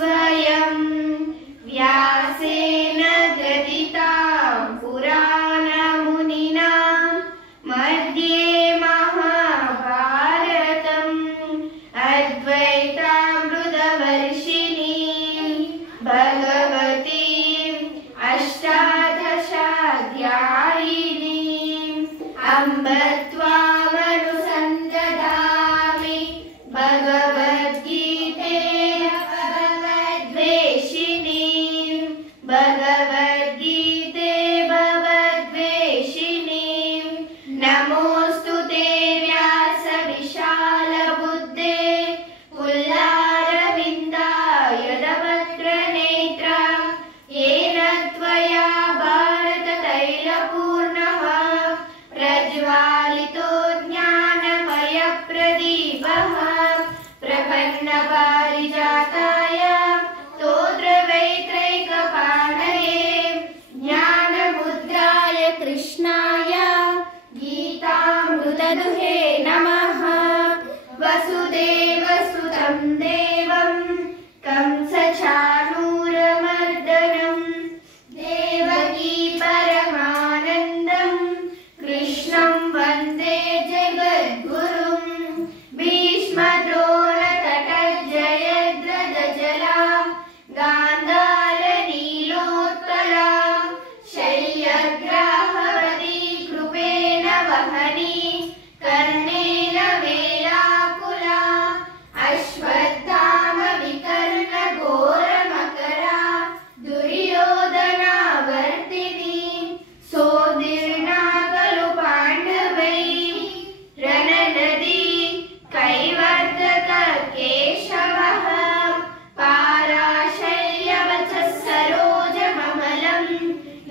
स्वयं व्यासेन ग्रथितां पुराणमुनिना मध्ये महाभारतम् अद्वैतामृतवर्षिणीं भगवतीम् अष्टादशाध्यायिनीम् अम्ब त्वामनुसन्दधामि भगवद्गीते भगवद्वेषिणीं भगवद्गीते भगवद्वेषिणीं नमोऽस्तु ते व्यास विशालबुद्धे पुल्लारविन्दाय दभद्रनेत्र येन त्वया भारततैलपूर्णः प्रज्वालितो ज्ञानमयप्रदीपः प्रपन्नपारिजाताय स्तोत्रवेत्रैकपाणये ज्ञानमुद्राय कृष्णाय गीतामृतदुहे नमः। वसुदेवसुतं देवं कंसचाणूरमर्दनं देवकी परमानन्दं कृष्णं वन्दे जगद्गुरुं भीष्मद्रोणतटजयद्रथजला गान्धारनीलोत्पला शय्याग्राहवती कृपेण वहनी कर्णेन वेलाकुला अश्वत्थामविकर्णघोरमकरा दुर्योधनावर्तिनी सोदीर्णा खलु पाण्डवैः रणनदी कैवर्तक केशवः पाराशर्यवचः सरोजममलं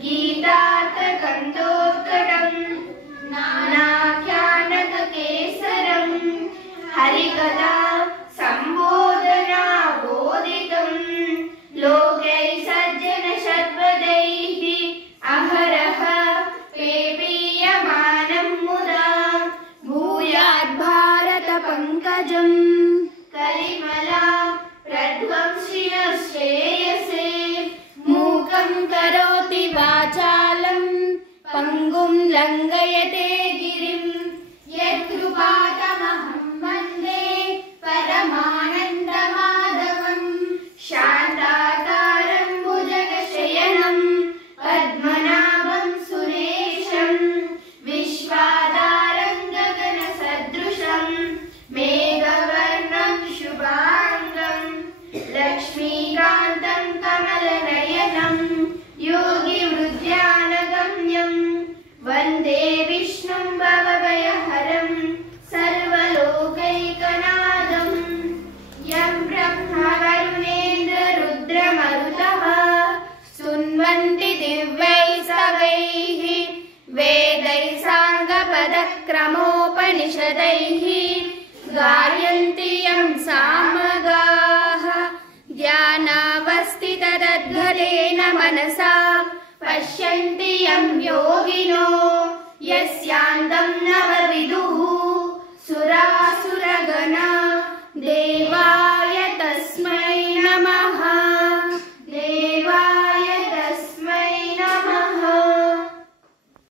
गीतार्थकन्दोत्कटं नानाख्यानककेसरं हरिकथा सम्बोधना बोधितं लोकैः सज्जनशतपथैः अहरः पेपीयमानं मुदा भूयात् भारतपङ्कजं कलिमला प्रध्वंसिनश्रेयसे मूकं करोति वाचालं पङ्गुं लङ्घयते गिरिं यत्कृपातमहं वन्दे परमानन्दमाधवं शान्ताकारं भुजगशयनं पद्मनाभं सुरेशं विश्वाधारं गगनसदृशं मेघवर्णं शुभाङ्गं लक्ष्मीकान्तं कमलनयनं योगिवृद्ध्यानगम्यं वन्दे विष्णुं भवभयहरं सर्वलोकैकनाथं यं ब्रह्मा वरुणेन्द्ररुद्रमरुतः स्तुन्वन्ति दिव्यैः स्तवैः वेदैः साङ्गपदक्रमोपनिषदैः गायन्ति यं सामगाः ध्यानावस्थिततद्गतेन मनसा पश्यन्ति यं योगिनो यस्यान्तं न विदुः सुरासुरगणा देवा